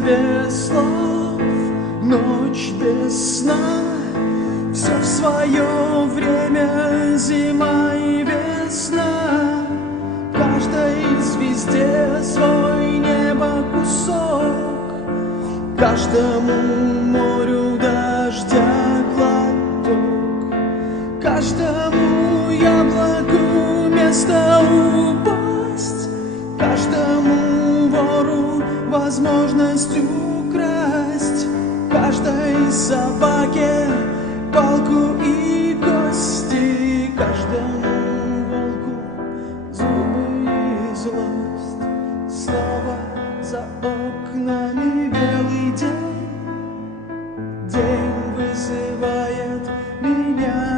без слов, ночь без сна. Все в свое время, зима и весна. Каждой звезде свой небо кусок, каждому морю дождя глоток, каждому яблоку место упасть, каждому вору возможность украсть, каждой собаке палку и кости, каждому волку зубы и злость. Снова за окнами белый день, день вызывает меня.